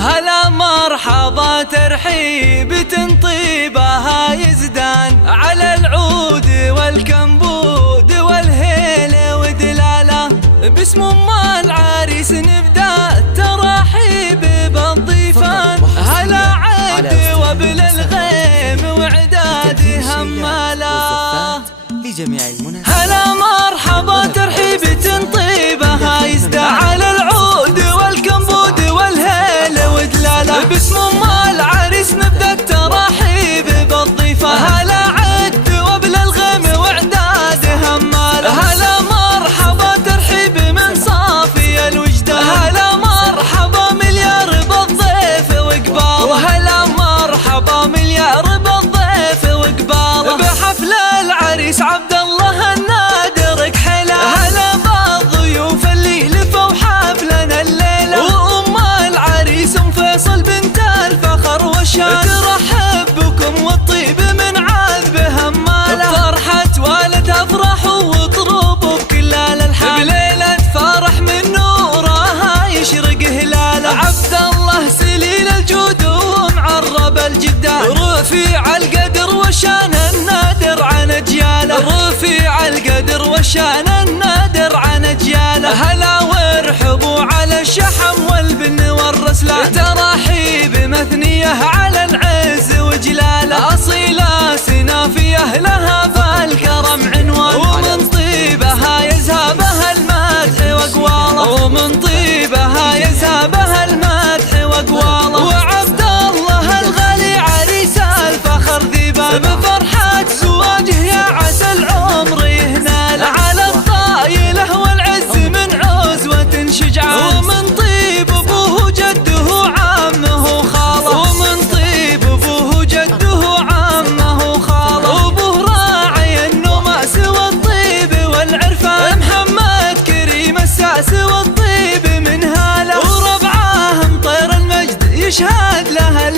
هلا مرحبا ترحيب تنطيبها يزدان على العود والكمبود والهيل ودلاله. باسم ام العريس نبدا التراحيب بالضيفان. هلا عد وبل الغيم وعداد هماله لجميع المناسبات. هلا مرحبا ترحيب تنطيبها يزدان على العود والكمبود والهيل ودلاله. باسم ام العريس نبدا التراحيب بالضيفه. هلا عد وبل الغيم وعداد هماله. هلا مرحبا ترحيب من صافي الوجدان. هلا مرحبا مليار بالضيف وقباله. وهلا مرحبا مليار بالضيف وقباله. بحفل العريس عبد الله النادر كحيله. هلا بالضيوف اللي لفوا حفلنا الليله. وام العريس ام فيصل بنت الفخر والشان ترحب بكم والطيب من عذب هماله. بفرحة والد افرحوا وطربوا بكل الالحان. بليلة فرح من نورها يشرق هلاله. عبد الله سليل الجود ومعرب الجدان. رفيع القدر والشان النادر عن اجياله. رفيع القدر والشان النادر عن اجياله. هلا وارحبوا على الشحم والبن والرسلان. تراحيب مثنيه على العز وجلاله. اصيله سنافيه لها فالكرم عنوان. ومن طيبها يزهبها المدح واقواله. ومن طيبها يزهبها المدح واقواله. وعبد الله الغالي عريس الفخر ذيبان. بفرحة زواجه يا عسى العمر يهناله. على الطايله والعز من عزوة شجعان. ومن طيب ابوه جده عمه خاله. ومن طيب ابوه جده عمه خاله. وابوه راعي النماس والطيب والعرفان. محمد كريم الساس والطيب من هاله. وربعاه مطير المجد يشهد له